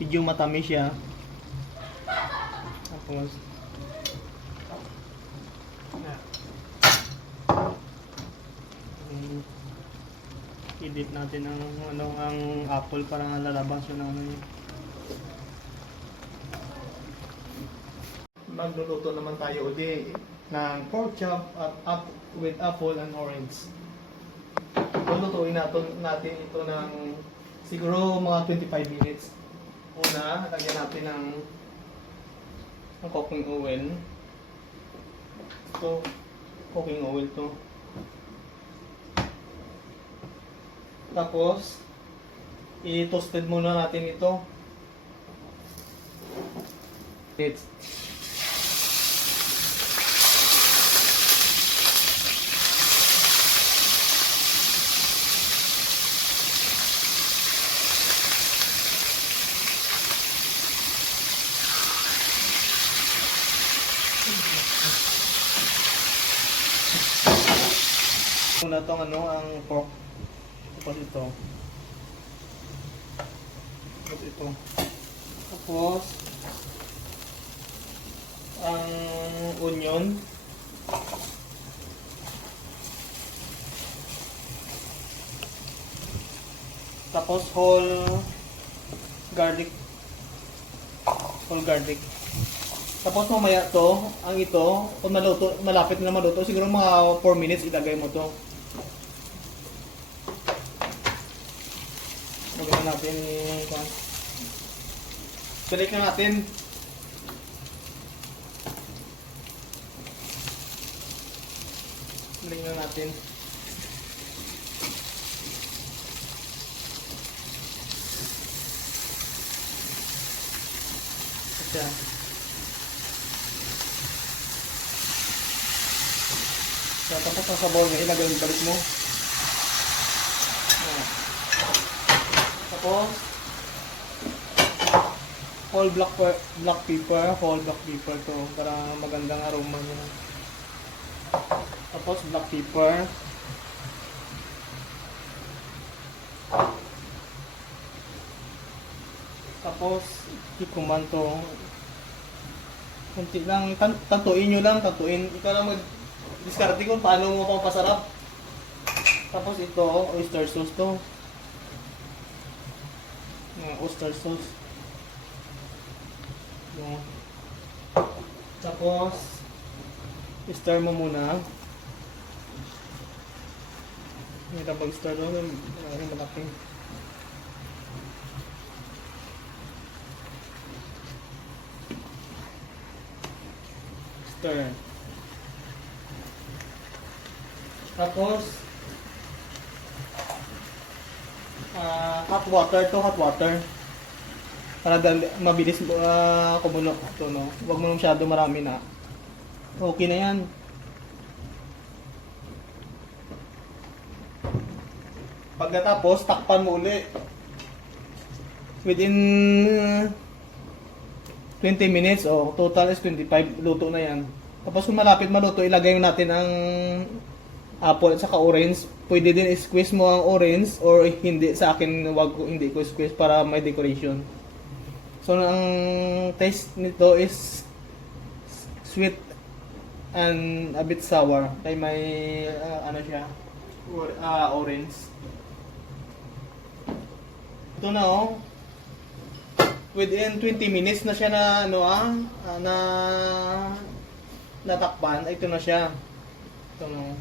medyo matamis siya. Tapos i-dip natin ang apple para lalabas yun ng ano niya. Magluluto naman tayo uli ng pork chop at with apple and orange. Lulutuin natin ito ng siguro mga 25 minutes. Una, lagyan natin ng cooking oil. Ito, cooking oil to. Tapos, i-toasted muna natin ito. Muna tong ang pork. Tapos ito. Tapos ito. Tapos ang onion. Tapos whole garlic. Tapos mamaya to, ang ito, kung malapit na maluto, siguro mga 4 minutes ilagay mo to. Lagyan natin balik na natin. Balik na natin. Ayan. Tapos sa sabaw niya, ilagay yung balik mo. Ayan. Tapos whole black pepper to para magandang aroma niya. Tapos black pepper. Tapos ikuman to. Kunti lang, tantuin nyo lang, ikaw lang mag-discarte kung paano mo pampasarap. Tapos ito, oyster sauce to. Oyster sauce. Tapos stir mo muna. Hindi na pag-stir doon, malaki. Stir. Tapos hot water para mabilis kumulo ito, no? Huwag mo masyado marami na. Okay na yan. Pagkatapos takpan mo uli within 20 minutes o total is 25, luto na yan. Tapos kung malapit maluto, ilagay natin ang apple at saka orange. Pwede din i-squeeze mo ang orange or hindi. Sa akin, hindi ko squeeze para may decoration. So ang taste nito is sweet and a bit sour. Kaya may ano siya, orange. Ito na oh. Within 20 minutes na siya na natakpan. Ito na siya. Ito na.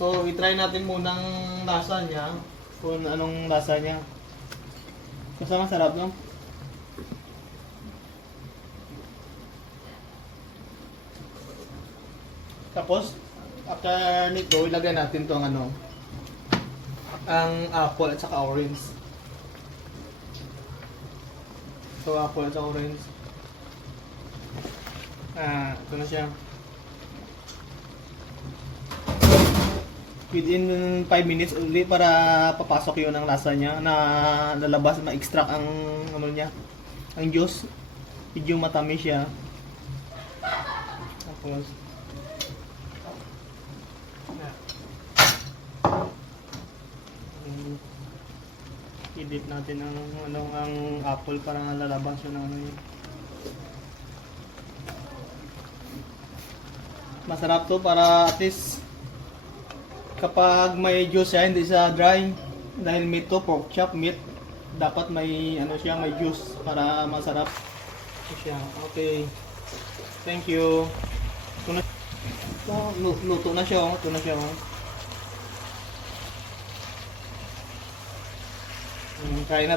So i-try natin munang lasa niya. Kung anong lasa niya. Basta masarap, no? Tapos after nito, ilagay natin tong ang apple at saka orange. So apple at saka orange. Ito na siya. Within 5 minutes ulit para papasok yun ang lasa niya na lalabas, ma-extract ang niya, ang juice. Medyo matamis siya. Tapos I-dip natin ang apple para lalabas yun ang ano yun. Masarap to para at least kapag may juice siya, hindi siya dry. Dahil meat to, pork chop, meat. Dapat may ano siya, may juice para masarap siya. Okay. Thank you. Luto na siya, oh. Ito na siya, oh. Kain na tayo.